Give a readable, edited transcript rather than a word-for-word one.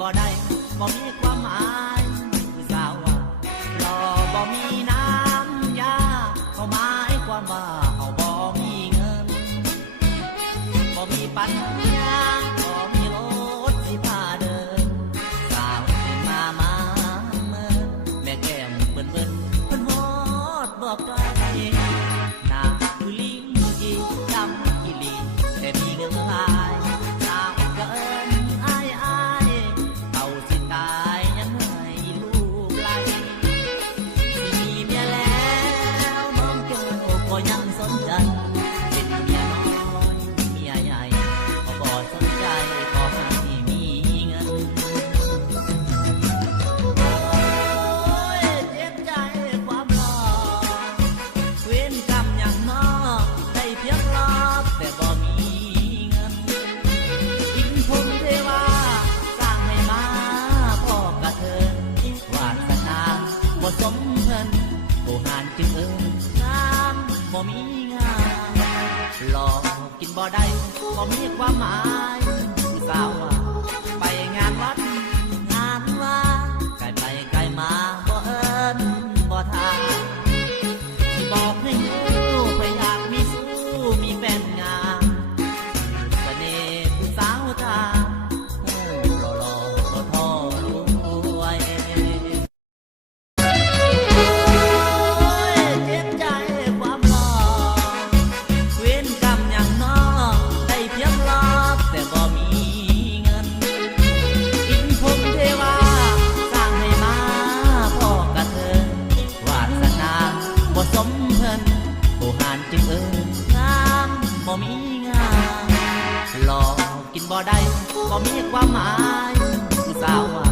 บ่ได้บ่มีความหมายผู้สาวว่ารอบ่มีน้ำยาเขาหมายความว่าเขาบ่มีเงินบ่มีปัญญาบ่มีรถสิพาเดินสาวเป็นมาเมินแม่แก้มเบิ่นเพิ่นฮอดบ่ไกลหน้าคือลิงอีจำอีหลีแต่มีเงินหลายสาวก็เอิ้นอายเต่าสิตายยังให้ลูกไหลสิมีเมียแล้วน้องเจ้าก็ยังสนใจเป็นเมียน้อยเมียใหญ่ก็บ่สนใจขอให้มีเงินโอ้ยเจ็บใจความหล่อเวรกรรมอย่างน้อได้เพียงรอบแต่บ่มีเงินอินพรหมเทวาสร้างให้มาพ่อกระเทินวาสนาบ่สมเพิ่นโอหารจึงเอิ้นงามบ่มีงามหลอกกินบ่ได้บ่มีความหมายผู้สาวว่าไปงานวัดงานว่าไกลไปไกลมาบ่เอิ้นบ่ทาสิบอกให้รู้ไปอยากมีสู้มีแฟนงามเสน่ห์ผู้สาวตาหล่อบ่ท้อรวยโอ้ยเจ็บใจความหล่อเวรกรรมอย่างน้อได้เพียงรอบแต่บ่มีเงินอินพรหมเทวาสร้างให้มาพ่อกระเทินวาสนาบ่สมเพิ่นโอหารจึงเอิ้นงามบ่มีงามหลอกกินบ่ได้บ่มีความหมายผู้สาวว่า